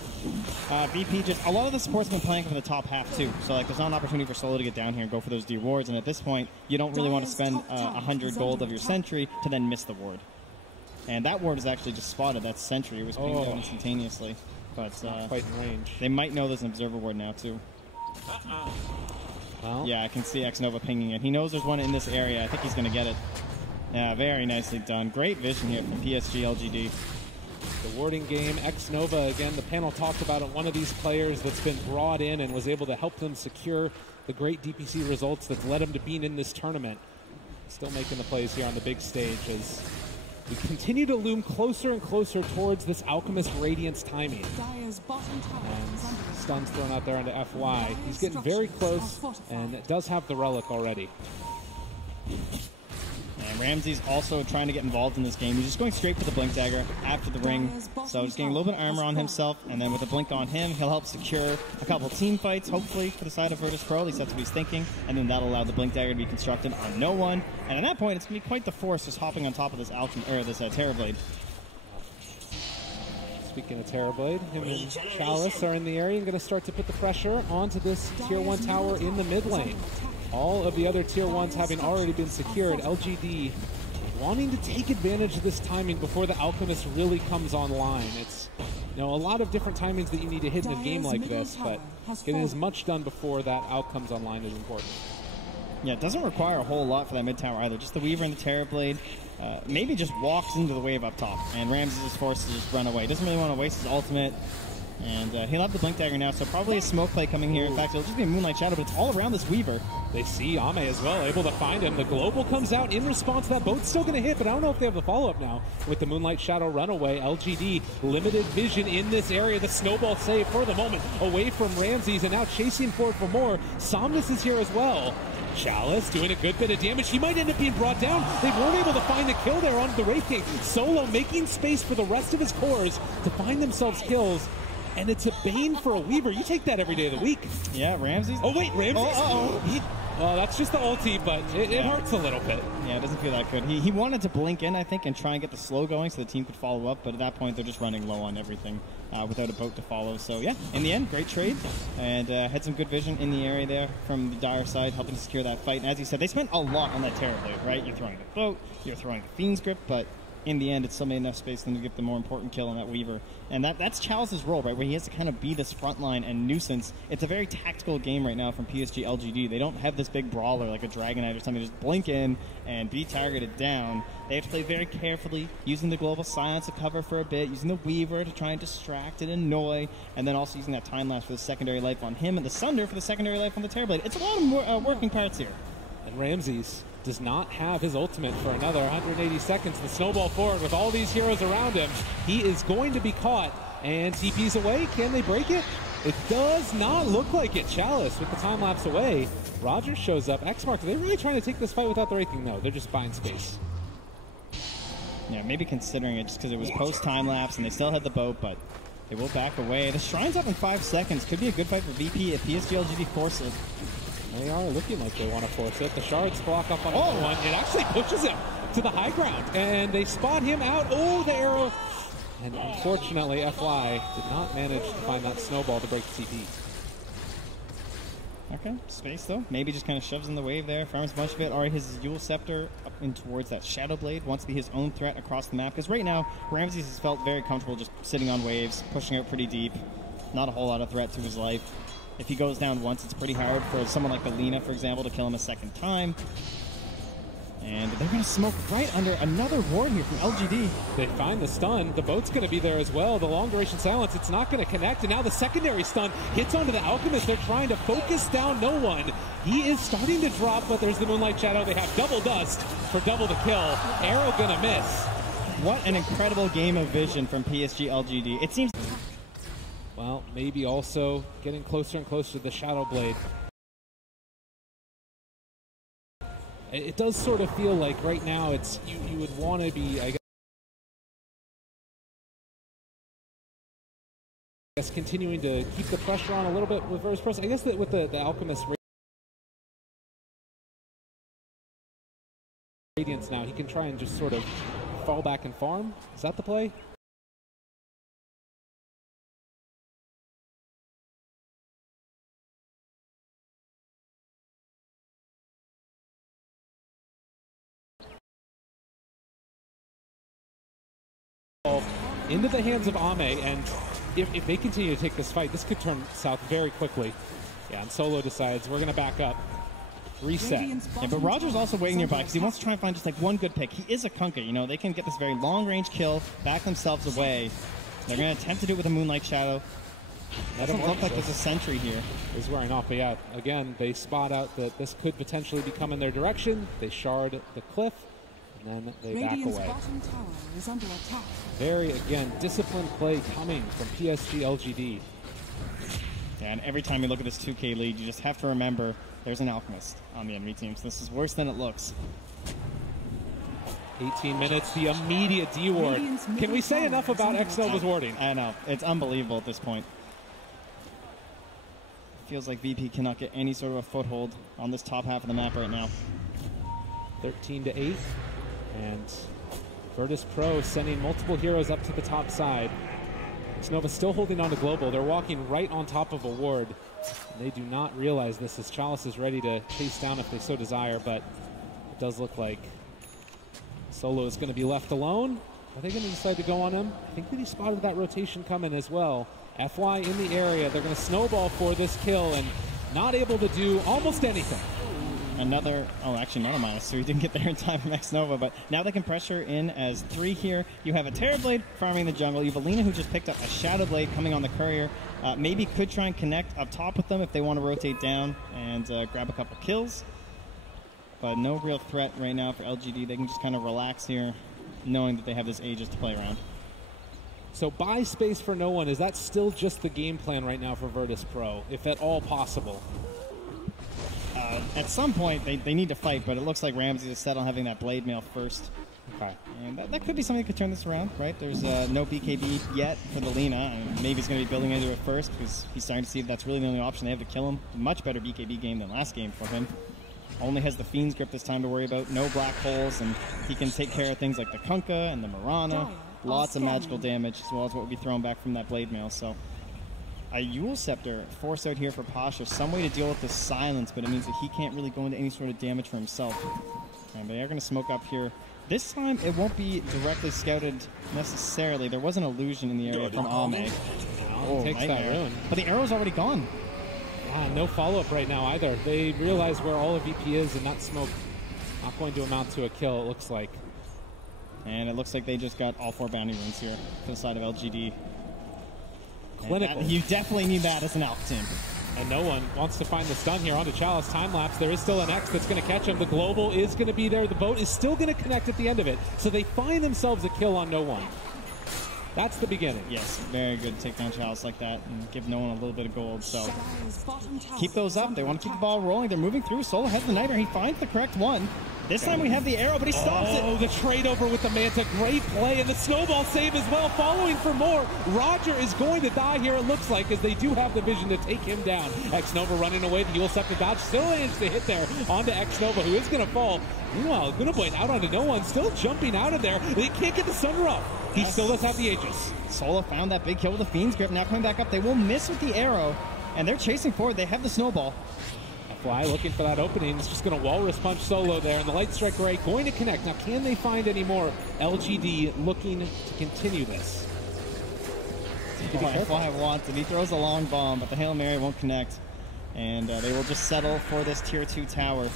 VP just, a lot of the support's been playing for the top half too, so like there's not an opportunity for Solo to get down here and go for those D-wards, and at this point, you don't really want to spend 100 gold of your sentry to then miss the ward. And that ward is actually just spotted. That sentry was pinged out instantaneously. But not quite in range. They might know there's an observer ward now, too. Well, yeah, I can see X-Nova pinging it. He knows there's one in this area. I think he's going to get it. Yeah, very nicely done. Great vision here from PSG.LGD. The warding game, X-Nova, again, the panel talked about it. One of these players that's been brought in and was able to help them secure the great DPC results that's led them to being in this tournament. Still making the plays here on the big stage as we continue to loom closer and closer towards this Alchemist Radiance timing. And stuns thrown out there onto FY. He's getting very close and does have the relic already. Ramsey's also trying to get involved in this game. He's just going straight for the Blink Dagger after the ring. So just getting a little bit of armor on himself, and then with the Blink on him, he'll help secure a couple team fights, hopefully, for the side of Virtus.Pro. At least that's what he's thinking. And then that'll allow the Blink Dagger to be constructed on no one. And at that point, it's going to be quite the force just hopping on top of this this Terrorblade. Speaking of Terrorblade, him and Chalice are in the area and going to start to put the pressure onto this Tier 1 tower in the mid lane. All of the other Tier 1s having already been secured. LGD wanting to take advantage of this timing before the Alchemist really comes online. It's, you know, a lot of different timings that you need to hit in a game like this, but getting as much done before that Alch comes online is important. Yeah, it doesn't require a whole lot for that mid tower either. Just the Weaver and the Terrorblade. Maybe just walks into the wave up top, and Ramses is forced to just run away. Doesn't really want to waste his ultimate, and he'll have the Blink Dagger now, so probably a smoke play coming here. In fact, it'll just be a Moonlight Shadow, but it's all around this Weaver. They see Ame as well, able to find him. The Global comes out in response to that. Boat's still going to hit, but I don't know if they have the follow-up now with the Moonlight Shadow runaway. LGD, limited vision in this area. The Snowball save for the moment away from Ramses, and now chasing forward for more. Somnus is here as well. Chalice doing a good bit of damage. He might end up being brought down. They weren't able to find the kill there on the Wraith King. Solo making space for the rest of his cores to find themselves kills. And it's a bane for a Weaver. You take that every day of the week. Yeah, Ramses. Oh, wait, Ramses. Well, that's just the ulti, but it hurts a little bit. Yeah, it doesn't feel that good. He wanted to blink in, I think, and try and get the slow going so the team could follow up, but at that point, they're just running low on everything without a boat to follow. So, yeah, in the end, great trade, and had some good vision in the area there from the Dire side, helping to secure that fight. And as you said, they spent a lot on that Terrorblade, right? You're throwing the boat, you're throwing the Fiend's Grip, but in the end, it's still made enough space for them to get the more important kill on that Weaver. And that's Chalice's role, right, where he has to kind of be this front line and nuisance. It's a very tactical game right now from PSG.LGD. They don't have this big brawler like a Dragon Knight or something. Just blink in and be targeted down. They have to play very carefully, using the Global Silence to cover for a bit, using the Weaver to try and distract and annoy, and then also using that Time Lapse for the secondary life on him and the Sunder for the secondary life on the Terrorblade. It's a lot of more, working parts here. And Ramses does not have his ultimate for another 180 seconds. The snowball forward with all these heroes around him. He is going to be caught, and TP's away. Can they break it? It does not look like it. Chalice with the time lapse away. Rogers shows up. Xmark, are they really trying to take this fight without the Wraithing? No, they're just buying space. Yeah, maybe considering it just because it was post-time lapse and they still had the boat, but they will back away. The Shrine's up in 5 seconds. Could be a good fight for VP if PSG.LGD force it. They are looking like they want to force it. The shards block up on one. It actually pushes him to the high ground, and they spot him out. Oh, the arrow. And unfortunately, FY did not manage to find that snowball to break the TP. Okay, space though. Maybe just kind of shoves in the wave there. Farms a bunch of it. Alright, his Yule Scepter up in towards that Shadow Blade. Wants to be his own threat across the map. Because right now, Ramses has felt very comfortable just sitting on waves, pushing out pretty deep. Not a whole lot of threat to his life. If he goes down once, it's pretty hard for someone like Alina, for example, to kill him a second time. And they're going to smoke right under another ward here from LGD. They find the stun. The boat's going to be there as well. The long duration silence, it's not going to connect. And now the secondary stun hits onto the Alchemist. They're trying to focus down no one. He is starting to drop, but there's the Moonlight Shadow. They have double dust for double the kill. Arrow going to miss. What an incredible game of vision from PSG.LGD. It seems... Well, maybe also getting closer and closer to the Shadow Blade. It does sort of feel like right now it's you would want to be, I guess, continuing to keep the pressure on a little bit with Virtus.Pro. I guess that with the Alchemist Radiance now, he can try and just sort of fall back and farm. Is that the play? Into the hands of Ame, and if they continue to take this fight, this could turn south very quickly. Yeah, and Solo decides we're going to back up. Reset. Yeah, but Roger's also waiting nearby because he wants to try and find just like one good pick. He is a Kunkka, you know, they can get this very long-range kill, back themselves away. They're going to attempt to do it with a Moonlight Shadow. Doesn't look like there's a sentry here. Is wearing off, but yeah, again, they spot out that this could potentially be coming their direction. They shard the cliff. And then they back away. Is under attack. Very, again, disciplined play coming from PSG.LGD. Yeah, and every time you look at this 2K lead, you just have to remember there's an Alchemist on the enemy team. So this is worse than it looks. 18 minutes, the immediate D ward. Can we say enough about X-Nova's warding? I know. It's unbelievable at this point. Feels like VP cannot get any sort of a foothold on this top half of the map right now. 13-8. And Virtus Pro sending multiple heroes up to the top side. X-Nova still holding on to Global. They're walking right on top of a ward. And they do not realize this as Chalice is ready to chase down if they so desire, but it does look like Solo is going to be left alone. Are they going to decide to go on him? I think that he spotted that rotation coming as well. FY in the area. They're going to snowball for this kill and not able to do almost anything. Another, oh, actually not a minus, so he didn't get there in time from X-Nova, but now they can pressure in as 3 here. You have a Terrorblade farming the jungle. You have Alina who just picked up a Shadow Blade coming on the courier. Maybe could try and connect up top with them if they want to rotate down and grab a couple kills. But no real threat right now for LGD. They can just kind of relax here, knowing that they have this Aegis to play around. So buy space for no one. Is that still just the game plan right now for Virtus Pro, if at all possible? At some point, they need to fight, but it looks like Ramsey is set on having that blade mail first. Okay. And that could be something that could turn this around, right? There's no BKB yet for the Lina, and maybe he's going to be building into it first because he's starting to see that that's really the only option they have to kill him. Much better BKB game than last game for him. Only has the Fiend's Grip this time to worry about. No black holes, and he can take care of things like the Kunkka and the Mirana. Lots of magical damage, as well as what would be thrown back from that blade mail. So a Yule Scepter forced out here for Pasha. Some way to deal with the silence, but it means that he can't really go into any sort of damage for himself. And they are going to smoke up here. This time, it won't be directly scouted necessarily. There was an illusion in the area from Ame. Oh, takes that ruin. But the arrow's already gone. No follow-up right now either. They realize where all of VP is, and that smoke not going to amount to a kill, it looks like. And it looks like they just got all 4 bounty runes here to the side of LGD. Clinical. You definitely need that as an Alpha team. And no one wants to find the stun here onto Chalice. Time lapse. There is still an X that's going to catch him. The Global is going to be there. The boat is still going to connect at the end of it. So they find themselves a kill on no one. That's the beginning. Yes, very good to take down Chalice like that and give no one a little bit of gold. So keep those up. They want to keep the ball rolling. They're moving through. Solo has the Nightmare. He finds the correct one. This time we have the arrow, but he stops it. Oh, the trade over with the Manta. Great play, and the snowball save as well. Following for more. Roger is going to die here, it looks like, as they do have the vision to take him down. X-Nova running away. The Yule Scepter dodge still managed to hit there onto X-Nova, who is going to fall. Meanwhile, Gunaboy out onto no one, still jumping out of there. They can't get the Sunruff. He still does have the Aegis. Solo found that big kill with the Fiend's Grip. Now coming back up. They will miss with the arrow, and they're chasing forward. They have the snowball. FY looking for that opening. He's just going to walrus punch Solo there, and the Light Strike Ray going to connect. Now, can they find any more? LGD looking to continue this. FY wants it. He throws a long bomb, but the Hail Mary won't connect. And they will just settle for this Tier 2 tower.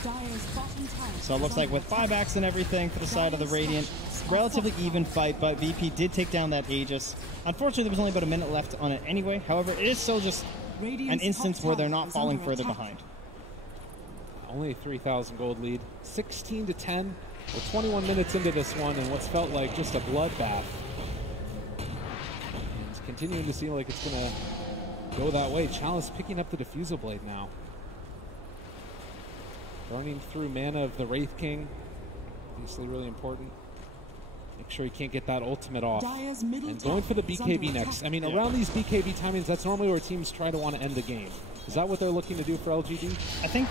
So it looks like with buybacks and everything for the side of the Radiant, relatively even fight, but VP did take down that Aegis. Unfortunately, there was only about a minute left on it anyway. However, it is still just an instance where they're not falling further behind. Only a 3,000 gold lead. 16-10. We're 21 minutes into this one, and what's felt like just a bloodbath. It's continuing to seem like it's going to go that way. Chalice picking up the Diffusal Blade now. Burning through mana of the Wraith King. Obviously really important. Make sure he can't get that ultimate off. And going for the BKB next. I mean, around these BKB timings, that's normally where teams try to want to end the game. Is that what they're looking to do for LGD? I think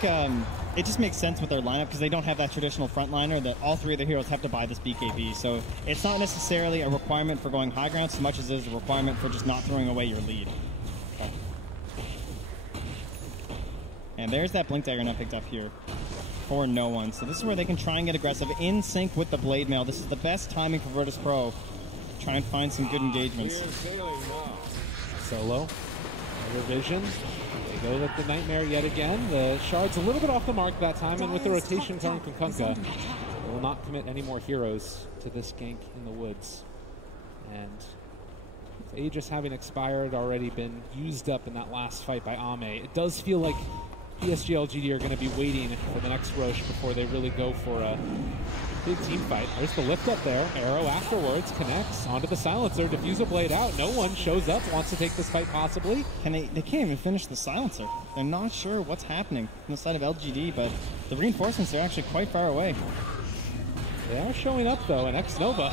it just makes sense with their lineup because they don't have that traditional frontliner that all 3 of their heroes have to buy this BKB. So it's not necessarily a requirement for going high ground so much as it is a requirement for just not throwing away your lead. Okay. And there's that Blink Dagger now picked up here for no one. So this is where they can try and get aggressive in sync with the Blade Mail. This is the best timing for Virtus Pro. Try and find some good engagements. Solo. Vision. They go with the Nightmare yet again. The Shard's a little bit off the mark that time, and with the rotation coming from Kunkka, they will not commit any more heroes to this gank in the woods. And with Aegis having expired, already been used up in that last fight by Ame, it does feel like PSG.LGD are going to be waiting for the next Roche before they really go for a big team fight. There's the lift up there. Arrow afterwards connects onto the silencer. Diffusal Blade out. No one shows up, wants to take this fight possibly. And they can't even finish the silencer. They're not sure what's happening on the side of LGD, but the reinforcements are actually quite far away. They are showing up, though, and X-Nova,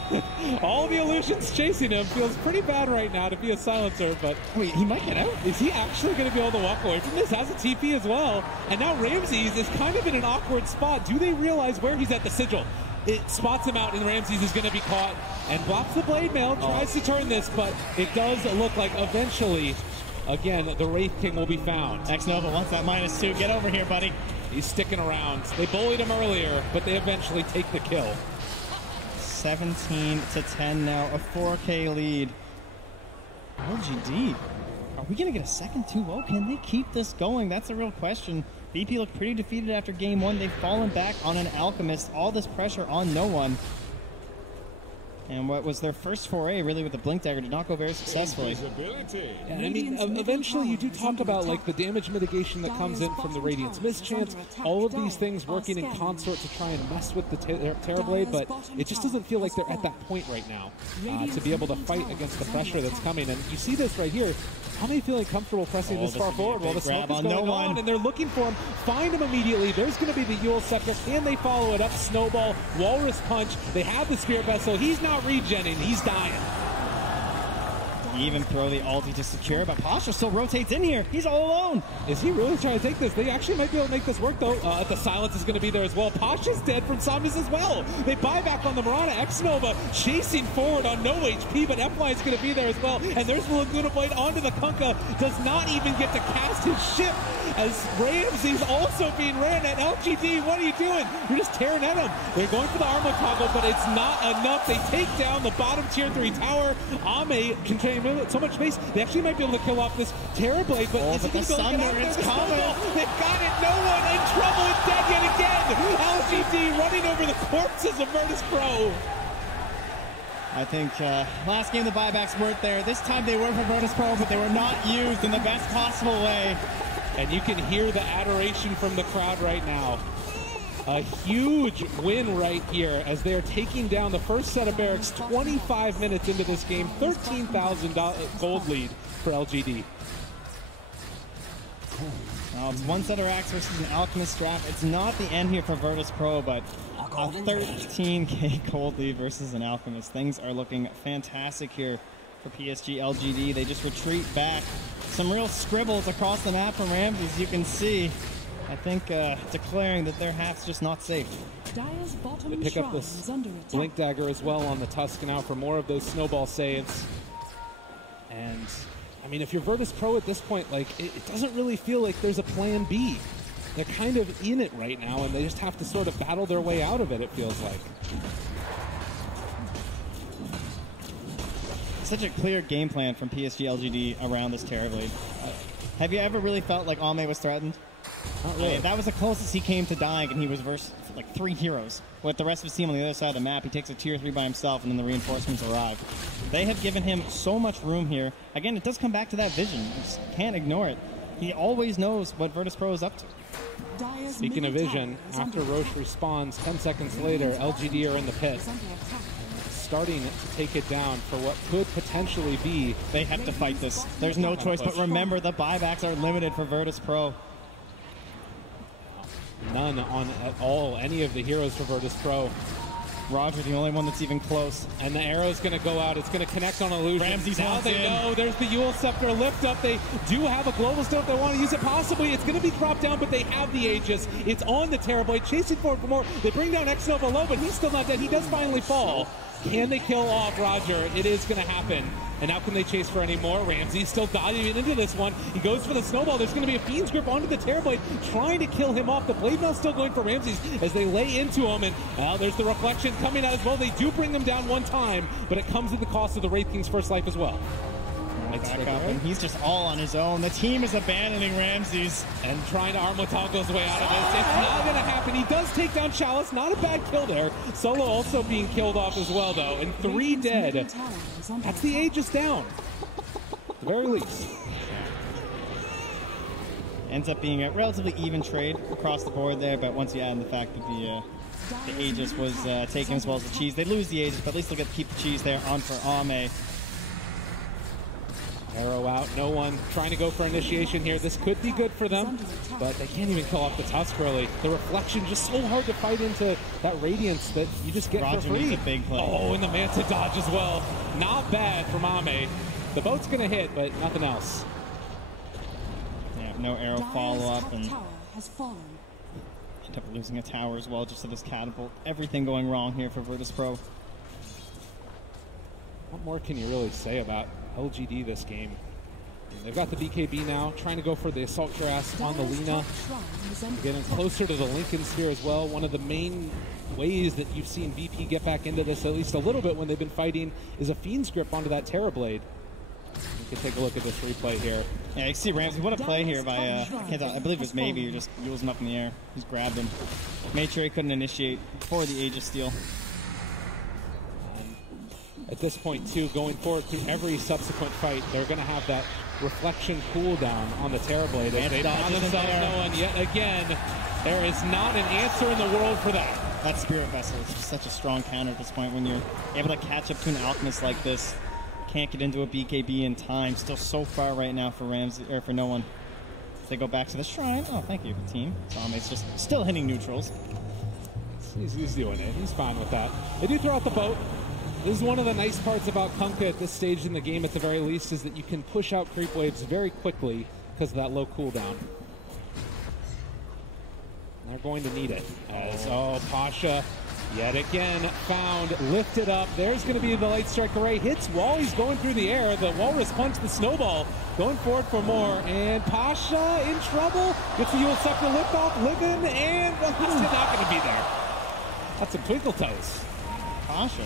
all the illusions chasing him, feels pretty bad right now to be a silencer, but... Wait, he might get out? Is he actually going to be able to walk away from this? Has a TP as well, and now Ramses is kind of in an awkward spot. Do they realize where he's at? The sigil? It spots him out, and Ramses is going to be caught, and blocks the blade mail, tries to turn this, but it does look like eventually, again, the Wraith King will be found. X-Nova wants that -2. Get over here, buddy. He's sticking around. They bullied him earlier, but they eventually take the kill. 17-10 now, a 4K lead. LGD, are we going to get a second 2-0? Can they keep this going? That's a real question. VP looked pretty defeated after game 1. They've fallen back on an Alchemist. All this pressure on no one. And what was their first foray, really, with the Blink Dagger did not go very successfully. And I mean, eventually you do talk about like the damage mitigation that comes in from the Radiance Mischance, all of these things working in consort to try and mess with the Terrorblade, but it just doesn't feel like they're at that point right now to be able to fight against the pressure that's coming. And you see this right here. How many feeling comfortable pressing this far forward while the smoke is going on, and they're looking for him, find him immediately. There's going to be the Yule Scepter. Can they follow it up? Snowball, Walrus Punch. They have the Spirit Vessel. He's not regenning. He's dying. Even throw the ulti to secure, but Pasha still rotates in here. He's all alone. Is he really trying to take this? They actually might be able to make this work, though. The silence is going to be there as well. Pasha's dead from zombies as well. They buy back on the Mirana. X-Nova chasing forward on no HP, but F-Line is going to be there as well. And there's the Laguna Blade onto the Kunkka. Does not even get to cast his ship as Ramses also being ran at. LGD, what are you doing? You're just tearing at him. They're going for the armor toggle, but it's not enough. They take down the bottom tier 3 tower. Ame controlling so much space. They actually might be able to kill off this Terrorblade, but is it going to go down? They've got it. No one in trouble. It's dead yet again. LGD running over the corpses of Virtus Pro. I think last game the buybacks weren't there. This time they were for Virtus Pro, but they were not used in the best possible way. And you can hear the adoration from the crowd right now. A huge win right here as they are taking down the first set of barracks 25 minutes into this game. 13,000 gold lead for LGD. Well, it's one set of racks versus an Alchemist draft. It's not the end here for Virtus Pro, but a 13k gold lead versus an Alchemist. Things are looking fantastic here for PSG.LGD. They just retreat back. Some real scribbles across the map from Ramses, you can see. I think declaring that their half's just not safe. They pick up this Blink Dagger as well on the Tusk now for more of those snowball saves. And, I mean, if you're Virtus Pro at this point, like, it doesn't really feel like there's a plan B. They're kind of in it right now, and they just have to sort of battle their way out of it, it feels like. Such a clear game plan from PSG.LGD around this Terrorblade. Have you ever really felt like Ame was threatened? Really. That was the closest he came to dying, and he was versus like 3 heroes. With the rest of his team on the other side of the map, he takes a tier 3 by himself, and then the reinforcements arrive. They have given him so much room here. Again, it does come back to that vision. You just can't ignore it. He always knows what Virtus Pro is up to. Speaking of vision, after Roche responds, 10 seconds later, LGD are in the pit. Starting to take it down for what could potentially be. They have to fight this. There's no choice, but remember, the buybacks are limited for Virtus Pro. None on at all any of the heroes for Virtus Pro. Roger, the only one that's even close. And the arrow's going to go out. It's going to connect on Illusion. Ramses now they know there's the Yule Scepter lift up. They do have a global still if they want to use it. Possibly it's going to be dropped down, but they have the Aegis. It's on the Terrorblade. Chasing forward for more. They bring down X-Nova low, but he's still not dead. He does finally fall. Can they kill off Roger? It is going to happen. And now can they chase for any more? Ramsey still diving into this one. He goes for the snowball. There's going to be a Fiend's Grip onto the Terrorblade, trying to kill him off. The Blade Mail still going for Ramses as they lay into him. And there's the Reflection coming out as well. They do bring them down one time, but it comes at the cost of the Wraith King's first life as well. Back up, and he's just all on his own. The team is abandoning Ramses and trying to arm his way out of this. It's not going to happen. He does take down Chalice. Not a bad kill there. Solo also being killed off as well, though. And 3 dead. That's the Aegis down. At the very least. Ends up being a relatively even trade across the board there, but once you add in the fact that the Aegis was taken as well as the cheese, they lose the Aegis, but at least they'll get to keep the cheese there on for Ame. Arrow out, no one trying to go for initiation here. This could be good for them, but they can't even kill off the Tusk early. The reflection just so hard to fight into that radiance that you just get Roger for free. needs a big play. Oh, and the Manta dodge as well. Not bad from Ame. The boat's going to hit, but nothing else. Yeah, no arrow follow-up, and Tower has fallen. end up losing a tower as well just to this catapult. Everything going wrong here for Virtus Pro. What more can you really say about LGD this game? They've got the BKB now, trying to go for the Assault Cuirass on the Lina. Getting closer to the Lincoln Sphere as well. One of the main ways that you've seen VP get back into this, at least a little bit when they've been fighting, is a Fiend's Grip onto that Terrorblade. You can take a look at this replay here. Yeah, you can see Ramsey. What a play here by, I believe it was Maybe, who just wheels him up in the air. Just grabbed him. Made sure he couldn't initiate before the Aegis Steel. At this point, too, going forward through every subsequent fight, they're going to have that reflection cooldown on the Terrorblade. As they found themselves no one yet again. There is not an answer in the world for that. That Spirit Vessel is just such a strong counter at this point when you're able to catch up to an Alchemist like this. Can't get into a BKB in time. Still so far right now for Ramsey, or for no one. They go back to the shrine. Oh, thank you, team. Zombie's just still hitting neutrals. He's doing it. He's fine with that. They do throw out the boat. This is one of the nice parts about Kunkka at this stage in the game, at the very least, is that you can push out creep waves very quickly because of that low cooldown. And they're going to need it. As, Pasha, yet again, found, lifted up. There's going to be the Light Strike Array. Hits wall. He's going through the air. The Walrus Punch, the Snowball, going forward for more. And Pasha in trouble. Gets the Yule Scepter lift off, living, and he's not going to be there. That's some twinkle toes. Pasha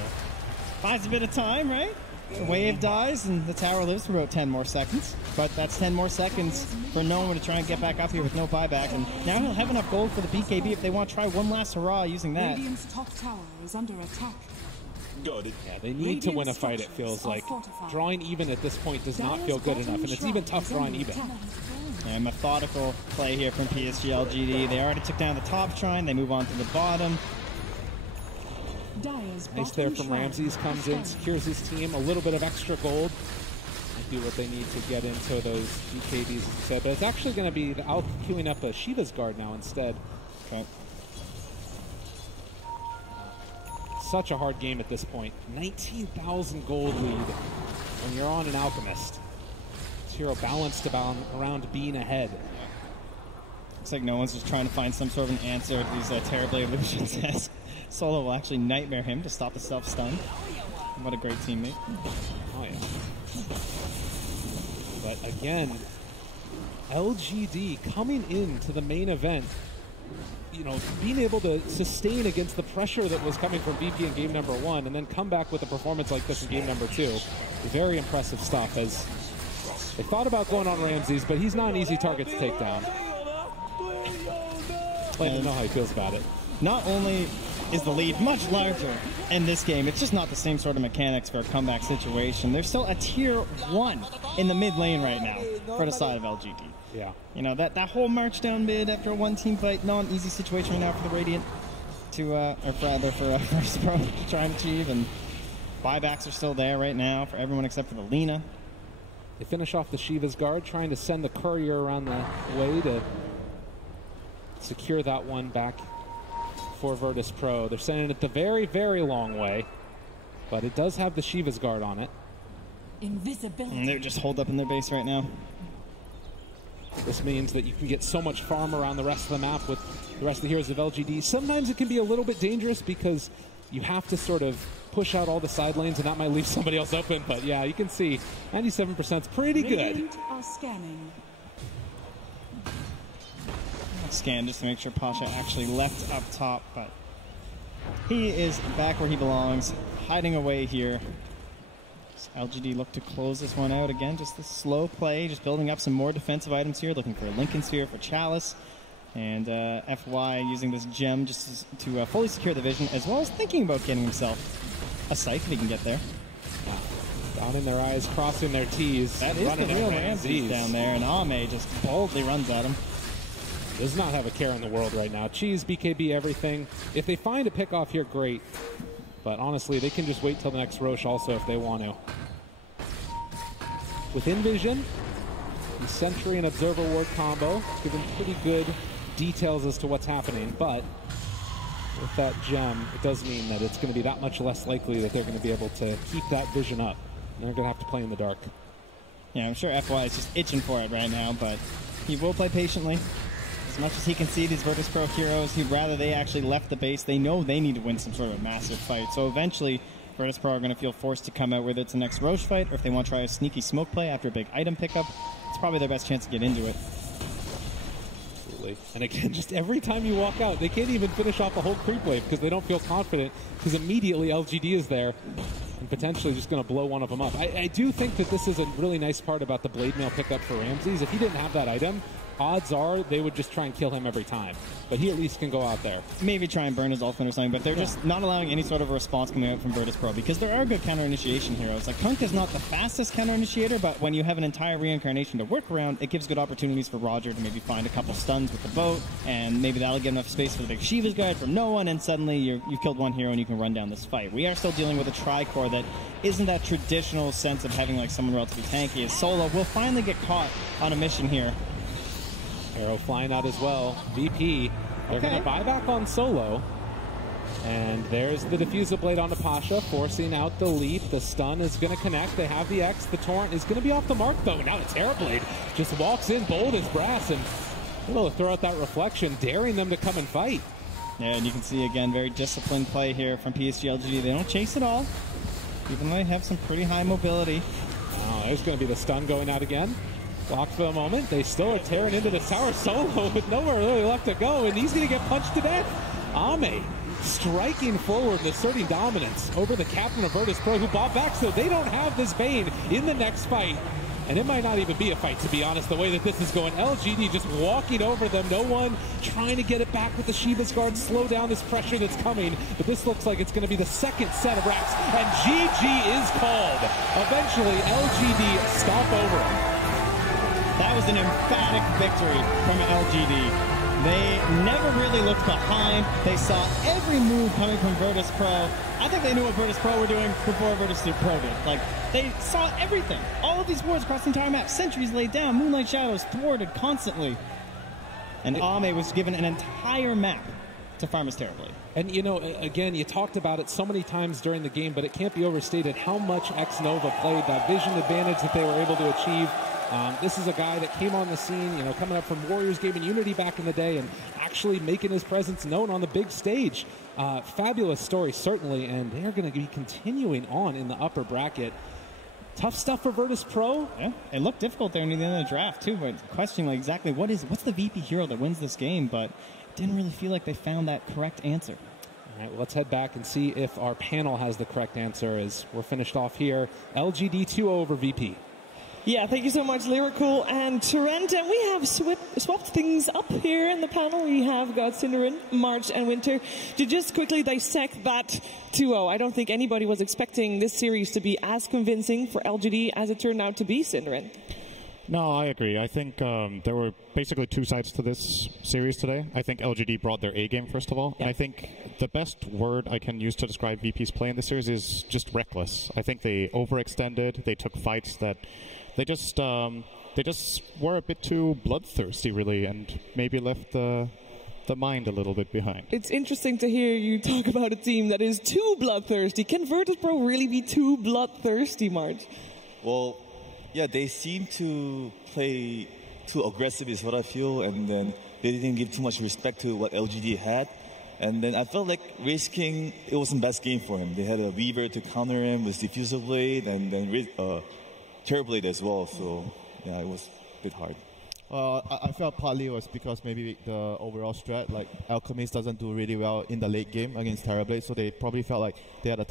buys a bit of time, right? The wave dies and the tower lives for about 10 more seconds. But that's 10 more seconds for no one to try and get back up here with no buyback. And now he'll have enough gold for the BKB if they want to try one last hurrah using that. Radiant's top tower is under attack. Got it. Yeah, they need to win a fight, it feels like. Drawing even at this point does not feel good enough, and it's even tough drawing even. And methodical play here from PSG.LGD. They already took down the top shrine. They move on to the bottom. Nice there from Ramses, comes in, secures his team, a little bit of extra gold. They do what they need to get into those BKBs, as you said. But it's actually going to be out queuing up a Shiva's Guard now instead. Okay. Such a hard game at this point. 19,000 gold lead when you're on an Alchemist. Zero balanced around being ahead. Looks like no one's just trying to find some sort of an answer to these Terrorblade illusions. Solo will actually nightmare him to stop the self-stun. What a great teammate. Oh, yeah. But again, LGD coming into the main event, you know, being able to sustain against the pressure that was coming from VP in game number 1 and then come back with a performance like this in game number 2. Very impressive stuff, as they thought about going on Ramses, but he's not an easy target to take down. Let him know how he feels about it. Not only is the lead much larger in this game, it's just not the same sort of mechanics for a comeback situation. There's still a tier 1 in the mid lane right now for the side of LGD. Yeah. You know, that whole march down mid after a one-team fight, not an easy situation right now for the Radiant to, or rather for Virtus Pro to try and achieve, and buybacks are still there right now for everyone except for the Lina. They finish off the Shiva's Guard, trying to send the courier around the way to secure that one back for Virtus Pro. They're sending it the very, very long way, but it does have the Shiva's Guard on it. Invisibility. And they're just holed up in their base right now. This means that you can get so much farm around the rest of the map with the rest of the heroes of LGD. Sometimes it can be a little bit dangerous because you have to sort of push out all the side lanes, and that might leave somebody else open. But yeah, you can see 97% is pretty good. Radiant are scanning. Scan just to make sure Pasha actually left up top, but he is back where he belongs, hiding away here. LGD look to close this one out again. Just the slow play, just building up some more defensive items here, looking for a Lincoln Sphere for Chalice, and FY using this gem just to fully secure the vision, as well as thinking about getting himself a Scythe if he can get there. Down in their eyes, crossing their T's. That is the real Ramses down there, and Ame just boldly runs at him. Does not have a care in the world right now. Cheese, BKB, everything. If they find a pick off here, great. But honestly, they can just wait till the next Roche also if they want to. Within vision, the Sentry and Observer Ward combo, giving pretty good details as to what's happening, but with that gem, it does mean that it's going to be that much less likely that they're going to be able to keep that vision up. And they're going to have to play in the dark. Yeah, I'm sure FY is just itching for it right now, but he will play patiently. As much as he can see these Virtus Pro heroes, he'd rather they actually left the base. They know they need to win some sort of a massive fight. So eventually, Virtus Pro are going to feel forced to come out, whether it's the next Roche fight or if they want to try a sneaky smoke play after a big item pickup. It's probably their best chance to get into it. Absolutely. And again, just every time you walk out, they can't even finish off a whole creep wave because they don't feel confident because immediately LGD is there and potentially just going to blow one of them up. I do think that this is a really nice part about the Blade Mail pickup for Ramses. If he didn't have that item, odds are they would just try and kill him every time. But he at least can go out there. Maybe try and burn his ultimate or something, but they're just not allowing any sort of a response coming out from Virtus Pro because there are good counter-initiation heroes. Like, Kunk is not the fastest counter-initiator, but when you have an entire reincarnation to work around, it gives good opportunities for Roger to maybe find a couple stuns with the boat, and maybe that'll get enough space for the big Shiva's Guide from no one, and suddenly you've killed one hero and you can run down this fight. We are still dealing with a tri-core that isn't that traditional sense of having like someone relatively tanky. As Solo will finally get caught on a mission here. Arrow flying out as well. VP, they're going to buy back on Solo. And there's the Diffusal Blade onto Pasha, forcing out the leap. The stun is going to connect. They have the X. The Torrent is going to be off the mark, though. Now the Terrorblade just walks in bold as brass and able to throw out that reflection, daring them to come and fight. Yeah, and you can see, again, very disciplined play here from PSG.LGD. They don't chase at all, even though they have some pretty high mobility. Oh, there's going to be the stun going out again. Blocked for the moment. They still are tearing into the tower. Solo with nowhere really left to go, and he's going to get punched to death. Ame striking forward and asserting dominance over the captain of Virtus Pro, who bought back, so they don't have this Bane in the next fight. And it might not even be a fight, to be honest, the way that this is going. LGD just walking over them. No one trying to get it back with the Shiva's Guard, slow down this pressure that's coming. But this looks like it's going to be the second set of racks. And GG is called. Eventually, LGD stop over them. That was an emphatic victory from LGD. They never really looked behind. They saw every move coming from Virtus Pro. I think they knew what Virtus Pro were doing before Virtus Pro did. Like, they saw everything. All of these wards across the entire map. Sentries laid down. Moonlight Shadows thwarted constantly. And Ame was given an entire map to farm his Terrorblade. And, you know, again, you talked about it so many times during the game, but it can't be overstated how much X-Nova played, that vision advantage that they were able to achieve. This is a guy that came on the scene, you know, coming up from Warriors Game and Unity back in the day and actually making his presence known on the big stage. Fabulous story, certainly, and they're going to be continuing on in the upper bracket. Tough stuff for Virtus Pro. Yeah, it looked difficult there near the end of the draft, too, but questioning like exactly what's the VP hero that wins this game, but it didn't really feel like they found that correct answer. All right, well, let's head back and see if our panel has the correct answer as we're finished off here. LGD 2-0 over VP. Yeah, thank you so much, Lyrical and Torrent. And we have swapped things up here in the panel. We have got Cinderin, March, and Winter to just quickly dissect that 2-0. I don't think anybody was expecting this series to be as convincing for LGD as it turned out to be, Cinderin. No, I agree. I think there were basically two sides to this series today. I think LGD brought their A game, first of all. Yeah. And I think the best word I can use to describe VP's play in this series is just reckless. I think they overextended. They took fights that they just were a bit too bloodthirsty, really, and maybe left the mind a little bit behind. It's interesting to hear you talk about a team that is too bloodthirsty. Can Virtus Pro really be too bloodthirsty, March? Well, yeah, they seem to play too aggressive is what I feel, and then they didn't give too much respect to what LGD had. And then I felt like Race King, it wasn't the best game for him. They had a Weaver to counter him with Diffusal Blade, and then Terrorblade as well, so yeah, it was a bit hard. I felt partly it was because maybe the overall strat, like Alchemist doesn't do really well in the late game against Terrorblade, so they probably felt like they had a